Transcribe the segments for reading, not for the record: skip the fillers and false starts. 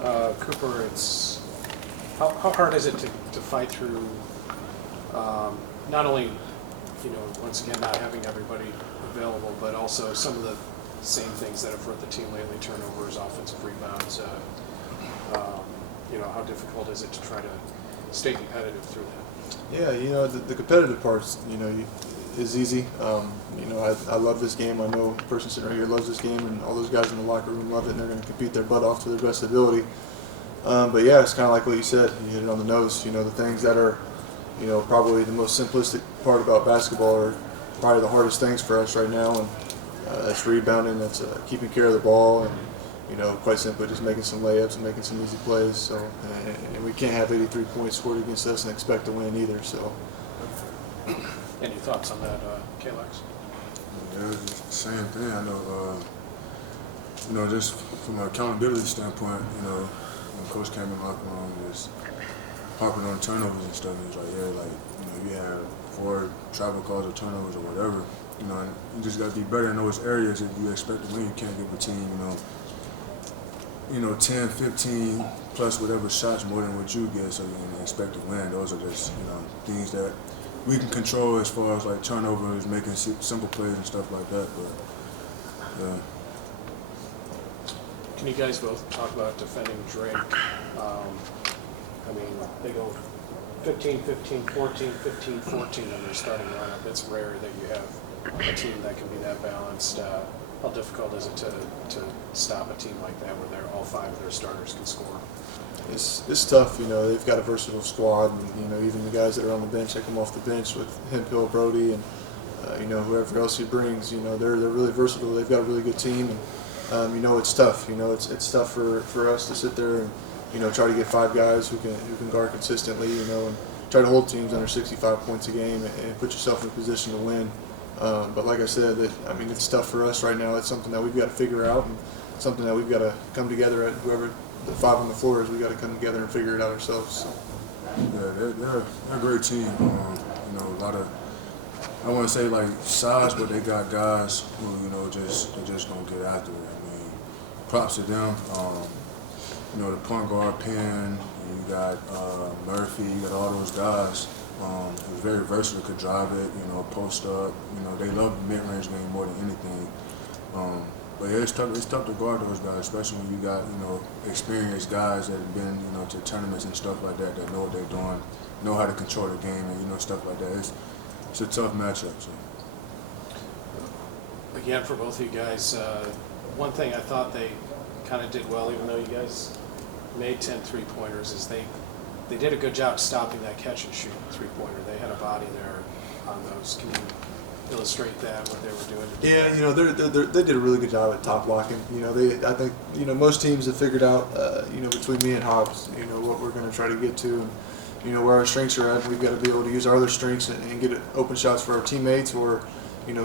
Cooper, it's how hard is it to fight through not only, once again, not having everybody available, but also some of the same things that have hurt the team lately: turnovers, offensive rebounds. How difficult is it to try to stay competitive through that? Yeah, the competitive parts, is easy. I love this game. I know the person sitting right here loves this game, and all those guys in the locker room love it, and they're going to compete their butt off to their best ability. But yeah, it's kind of like what you said. You hit it on the nose. The things that are, probably the most simplistic part about basketball are probably the hardest things for us right now, and that's rebounding, that's keeping care of the ball, and quite simply just making some layups and making some easy plays. So, and we can't have 83 points scored against us and expect to win either. So. Any thoughts on that, Kalex? Yeah, it's the same thing. I know, just from an accountability standpoint, when Coach came in the locker room, just harping on turnovers and stuff, he was like, you have 4 travel calls or turnovers or whatever, and you just got to be better in those areas if you expect to win. You can't give a team, 10, 15 plus whatever shots more than what you get, so you expect to win. Those are just, things that we can control as far as like turnovers, making simple plays and stuff like that. But yeah. Can you guys both talk about defending Drake? They go 15, 15, 14, 15, 14 in their starting lineup. It's rare that you have a team that can be that balanced. How difficult is it to stop a team like that where all 5 of their starters can score? It's tough. They've got a versatile squad, and even the guys that are on the bench, that come off the bench with Hemphill, Brody, and whoever else he brings. They're really versatile. They've got a really good team, and it's tough. It's tough for us to sit there and try to get 5 guys who can guard consistently. And try to hold teams under 65 points a game and put yourself in a position to win. But like I said, it's tough for us right now. It's something that we've got to figure out, and something that we've got to come together at. Whoever the 5 on the floor is, we've got to come together and figure it out ourselves. So. Yeah, they're a great team. A lot of, I want to say like size, but they got guys who they're just gonna get after it. Props to them. The point guard Penn, you got Murphy, you got all those guys. Who's very versatile, could drive it, post up. They love the mid-range game more than anything. But yeah, it's tough to guard those guys, especially when you got, experienced guys that have been, to tournaments and stuff like that know what they're doing, know how to control the game and, stuff like that. It's a tough matchup. So. Again, for both of you guys, one thing I thought they kind of did well, even though you guys made 10 three-pointers, is they did a good job stopping that catch-and-shoot three-pointer. They had a body there on those. Can you illustrate that, what they were doing? Yeah, they did a really good job at top blocking. I think most teams have figured out, between me and Hobbs, what we're going to try to get to, and where our strengths are at. We've got to be able to use our other strengths and get open shots for our teammates, or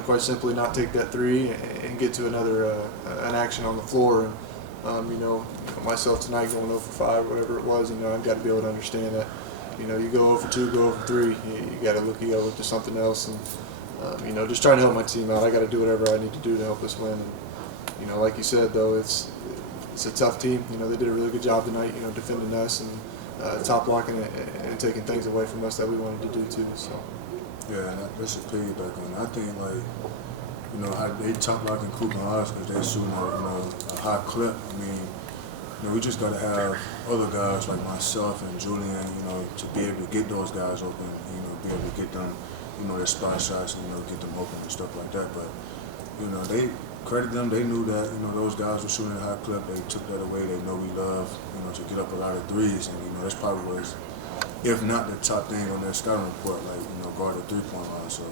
quite simply not take that 3 and get to another an action on the floor. And myself tonight going 0 for 5, whatever it was, I've got to be able to understand that. You go 0 for 2, go 0 for 3. You got to look to something else, and just trying to help my team out. I got to do whatever I need to do to help us win. And like you said, though, it's a tough team. They did a really good job tonight. Defending us and top blocking and taking things away from us that we wanted to do too. So. Yeah, and that's a piggyback on that. I think how they top blocking Cooper and us because they're shooting a high clip. We just got to have other guys like myself and Julian, to be able to get those guys open, be able to get them, their spot shots, and, get them open and stuff like that. But, they credit them. They knew that, those guys were shooting a high clip. They took that away. They know we love, to get up a lot of threes. And, that's probably was, if not the top thing on their scouting report, like, guard the three-point line. So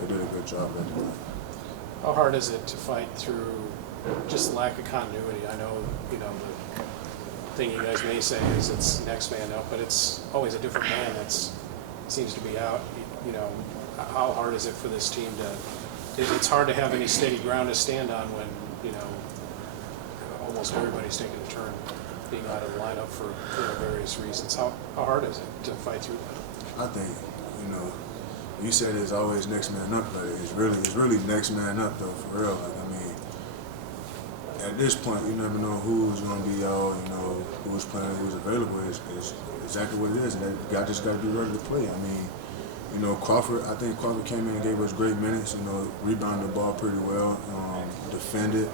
they did a good job at that. How hard is it to fight through just lack of continuity? I know, the thing you guys may say is it's next man up, but it's always a different man that seems to be out. How hard is it for this team to? It's hard to have any steady ground to stand on when almost everybody's taking a turn being out of the lineup for various reasons. How hard is it to fight through that? I think you said it's always next man up, but it's really next man up though, for real. at this point, you never know who's going to be out, who's playing, who's available. Is exactly what it is. And that guy just got to be ready to play. I mean, Crawford, I think Crawford came in and gave us great minutes, rebounded the ball pretty well, defended.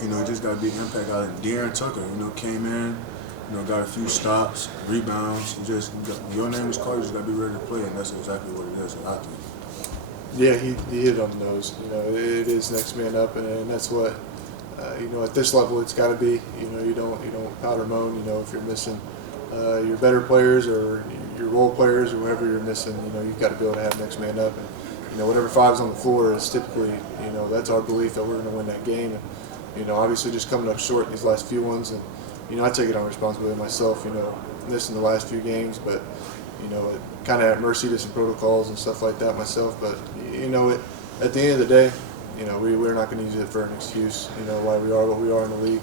He just got to be impact out of it. De'Aaron Tucker, came in, got a few stops, rebounds. Your name is called, you just got to be ready to play, and that's exactly what it is, I think. Yeah, he hit it on the nose. It is next man up, and that's what at this level it's got to be. You don't powder moan. If you're missing your better players or your role players or whoever you're missing, you've got to be able to have next man up. And whatever five's on the floor is typically, that's our belief that we're going to win that game. And obviously just coming up short in these last few ones, and I take it on responsibility myself. Missing the last few games, but kind of at mercy to some protocols and stuff like that myself. But at the end of the day, we're not going to use it for an excuse. Why we are what we are in the league.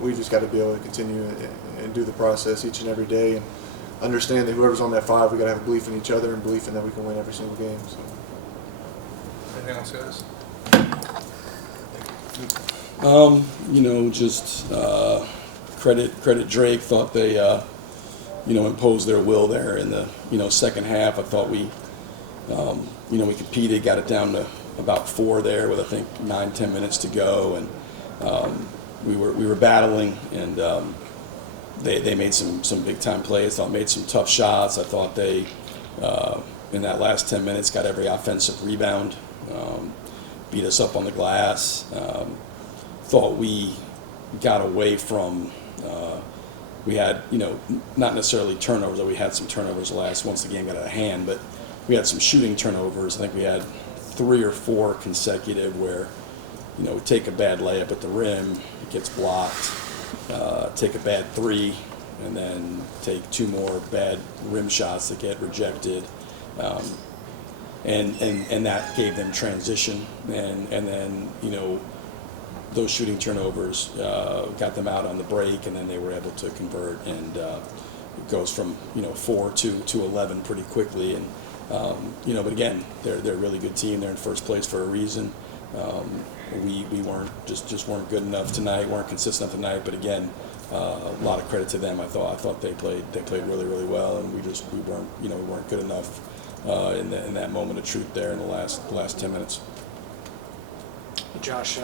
We just got to be able to continue and do the process each and every day, and understand that whoever's on that five, we got to have belief in each other and belief in that we can win every single game. So. Anything else, guys? Just credit Drake. Thought they imposed their will there in the second half. I thought we competed, got it down to about 4 there with I think 9-10 minutes to go, and we were battling, and they made some big time plays. I thought made some tough shots. I thought they in that last 10 minutes got every offensive rebound, beat us up on the glass. Thought we got away from. We had, not necessarily turnovers, though we had some turnovers once the game got out of hand, but we had some shooting turnovers. I think we had 3 or 4 consecutive where, we take a bad layup at the rim, it gets blocked, take a bad 3, and then take 2 more bad rim shots that get rejected. And that gave them transition, and then, those shooting turnovers got them out on the break, and then they were able to convert, and it goes from 4 to 11 pretty quickly. And but again, they're a really good team. They're in first place for a reason. We weren't just weren't good enough tonight. Weren't consistent enough tonight. But again, a lot of credit to them. I thought they played really well, and we weren't good enough in that moment of truth there in the last 10 minutes. Josh,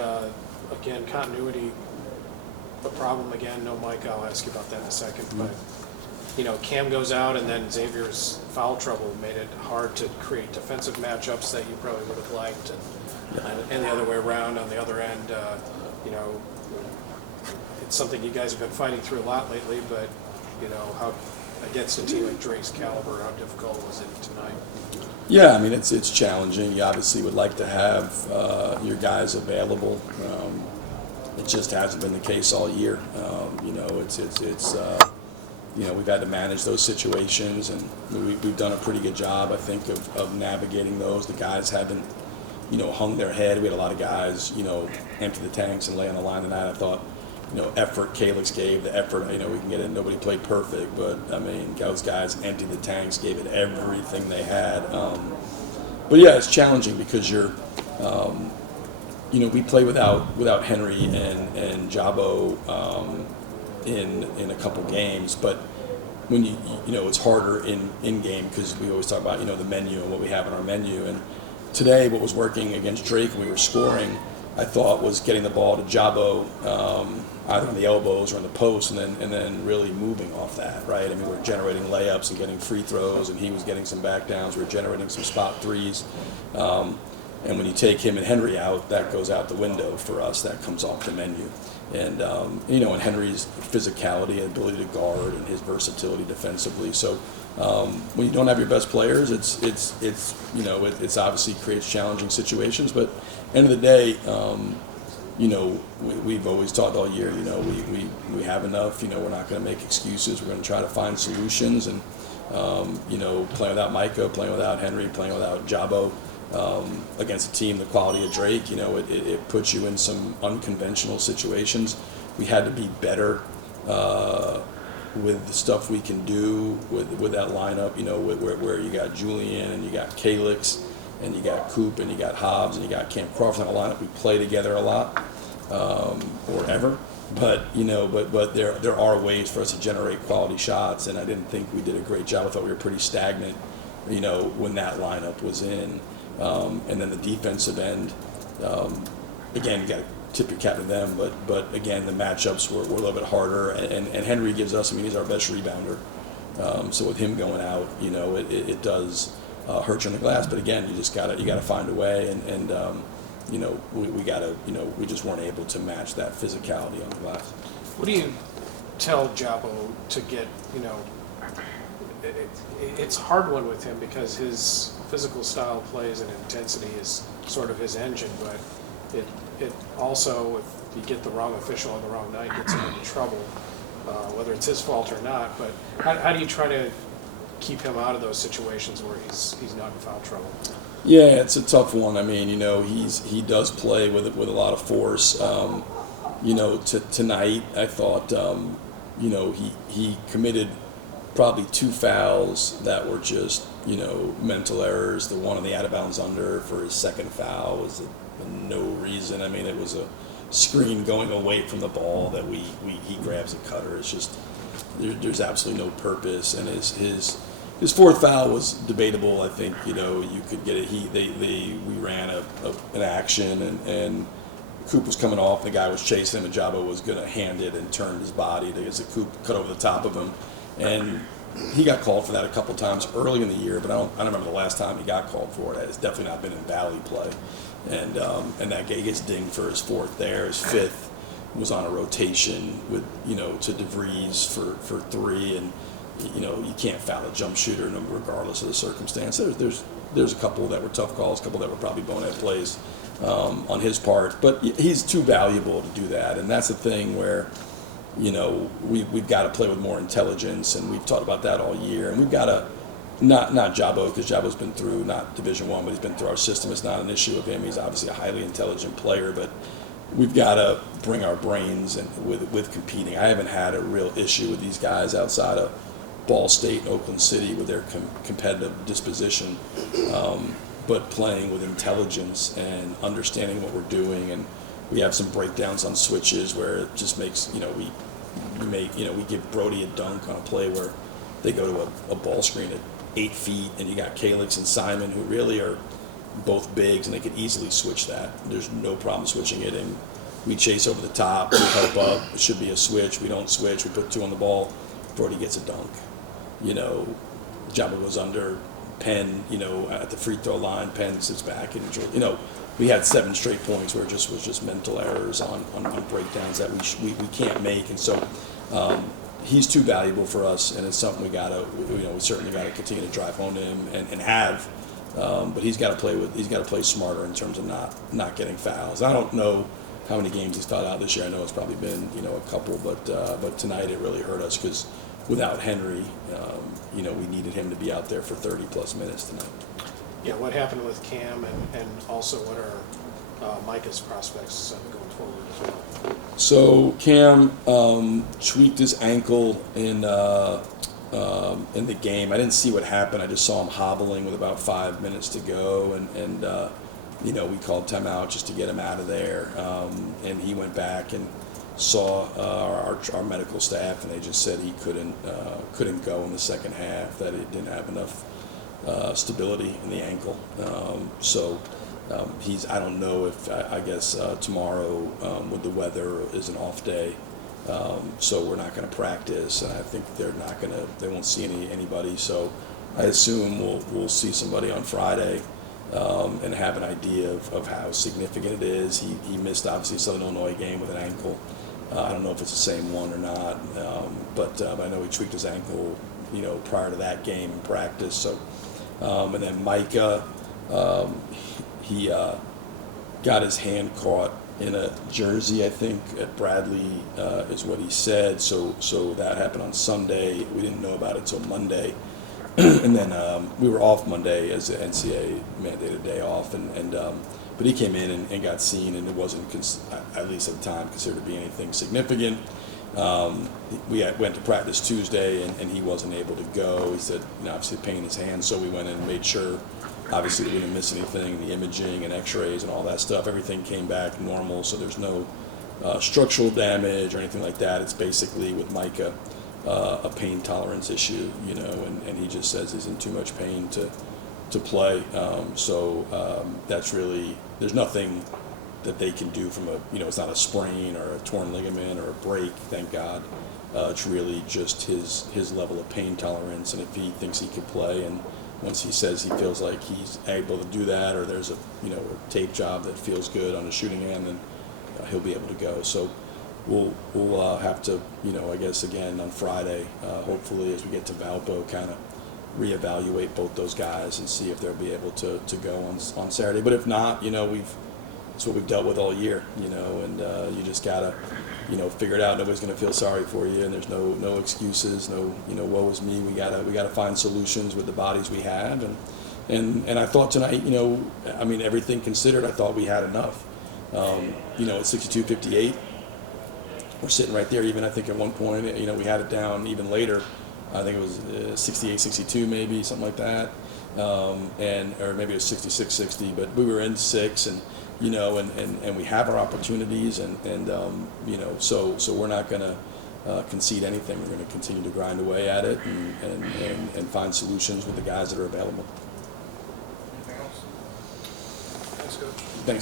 again, continuity, a problem again. No Mike, I'll ask you about that in a second. But, Cam goes out, and then Xavier's foul trouble made it hard to create defensive matchups that you probably would have liked. And the other way around, on the other end, it's something you guys have been fighting through a lot lately, but, how against a team like Drake's caliber, how difficult was it tonight? Yeah, I mean, it's challenging. You obviously would like to have your guys available. It just hasn't been the case all year. We've had to manage those situations, and we've done a pretty good job, I think, of navigating those. The guys haven't, hung their head. We had a lot of guys, empty the tanks and lay on the line tonight. I thought, effort Calix gave, the effort, we can get it. Nobody played perfect, but, I mean, those guys emptied the tanks, gave it everything they had. But, yeah, it's challenging because you're, we play without Henry and Jabo in a couple games, but when it's harder in game because we always talk about, the menu and what we have on our menu. And today, what was working against Drake and we were scoring, I thought, was getting the ball to Jabo, either on the elbows or on the post, and then really moving off that, right? I mean, we're generating layups and getting free throws, and he was getting some back downs. We're generating some spot threes. And when you take him and Henry out, that goes out the window for us. That comes off the menu. And, and Henry's physicality and ability to guard and his versatility defensively. So when you don't have your best players, it's obviously creates challenging situations. But end of the day, we've always talked all year, we have enough, we're not going to make excuses. We're going to try to find solutions. And, playing without Micah, playing without Henry, playing without Jabo, against a team the quality of Drake, it puts you in some unconventional situations. We had to be better with the stuff we can do with that lineup, where you got Julian and you got Calix and you got Coop and you got Hobbs and you got Cam Crawford on the lineup. We play together a lot. or ever. But but there are ways for us to generate quality shots, and I didn't think we did a great job. I thought we were pretty stagnant, when that lineup was in. And then the defensive end, again, you got to tip your cap to them. But again, the matchups were a little bit harder, and Henry gives us. He's our best rebounder. So with him going out, it does hurt you on the glass. But again, you gotta find a way, and we just weren't able to match that physicality on the glass. What do you tell Jabo to get, it's a hard one with him because his physical style plays and intensity is sort of his engine, but it also, if you get the wrong official on the wrong night, gets him into trouble, whether it's his fault or not. But how do you try to keep him out of those situations where he's not in foul trouble? Yeah, it's a tough one. He does play with a lot of force. Tonight I thought, he committed probably 2 fouls that were just, mental errors. The one on the out of bounds under for his second foul was for no reason. It was a screen going away from the ball that he grabs a cutter. It's just there's absolutely no purpose, and his fourth foul was debatable. I think you could get it. We ran an action, and Coop was coming off. The guy was chasing him, and Jabo was going to hand it and turn his body as the Coop cut over the top of him, and he got called for that a couple times early in the year. But I don't remember the last time he got called for it. It's definitely not been in Valley play, and that guy gets dinged for his fourth there. His fifth was on a rotation with to DeVries for 3, and you can't foul a jump shooter regardless of the circumstance. There's a couple that were tough calls, a couple that were probably bonehead plays on his part, but he's too valuable to do that, and that's the thing where we've got to play with more intelligence, and we've talked about that all year, and we've got to not Jabo, because Jabo's been through not Division I, but he's been through our system. It's not an issue with him. He's obviously a highly intelligent player, but we've got to bring our brains and with competing. I haven't had a real issue with these guys outside of Ball State and Oakland City with their competitive disposition, but playing with intelligence and understanding what we're doing. And we have some breakdowns on switches where it just makes we give Brody a dunk on a play where they go to a ball screen at 8 feet, and you got Calix and Simon, who really are both bigs, and they could easily switch that. There's no problem switching it, and we chase over the top, we help up. It should be a switch. We don't switch. We put 2 on the ball. Brody gets a dunk. Jabo goes under. Penn, at the free throw line, Penn sits back and we had 7 straight points where it was just mental errors on breakdowns that we can't make, and so he's too valuable for us, and it's something we certainly got to continue to drive home to him and have. But he's got to play smarter in terms of not getting fouls. I don't know how many games he's fouled out this year. I know it's probably been a couple, but tonight it really hurt us because without Henry, we needed him to be out there for 30 plus minutes tonight. Yeah, what happened with Cam, and also what are Micah's prospects going forward as well? So Cam tweaked his ankle in the game. I didn't see what happened. I just saw him hobbling with about 5 minutes to go, and we called timeout just to get him out of there. And he went back and saw our medical staff, and they just said he couldn't go in the second half, that he didn't have enough stability in the ankle. I don't know if, I guess tomorrow with the weather is an off day, so we're not going to practice, and I think they won't see anybody, so I assume we'll see somebody on Friday and have an idea of how significant it is. He missed, obviously, the Southern Illinois game with an ankle. I don't know if it's the same one or not, but I know he tweaked his ankle, prior to that game in practice. So, and then Micah, he got his hand caught in a jersey, I think, at Bradley, is what he said. So that happened on Sunday. We didn't know about it till Monday. And then we were off Monday as the NCAA mandated day off, but he came in and got seen, and it wasn't, at least at the time, considered to be anything significant. We went to practice Tuesday, and he wasn't able to go. He said, obviously pain in his hand, so we went in and made sure, obviously, that we didn't miss anything, the imaging and x-rays and all that stuff. Everything came back normal, so there's no structural damage or anything like that. It's basically with Micah a pain tolerance issue, you know, and he just says he's in too much pain to play. That's really, there's nothing that they can do from it's not a sprain or a torn ligament or a break, thank God. It's really just his level of pain tolerance, and if he thinks he can play, and once he says he feels like he's able to do that, or there's a tape job that feels good on the shooting end, then he'll be able to go. So we'll have to, I guess again on Friday, hopefully as we get to Valpo, kind of reevaluate both those guys and see if they'll be able to go on Saturday. But if not, it's what we've dealt with all year, and you just gotta, figure it out. Nobody's gonna feel sorry for you, and there's no excuses, no, woe is me. We gotta find solutions with the bodies we have, and I thought tonight, everything considered, I thought we had enough. At 62-58, we're sitting right there. Even I think at one point, we had it down even later. I think it was 68-62 maybe, something like that, or maybe it was 66-60. But we were in 6, and and we have our opportunities, and so we're not going to concede anything. We're going to continue to grind away at it and find solutions with the guys that are available. Anything else? Thanks, Coach.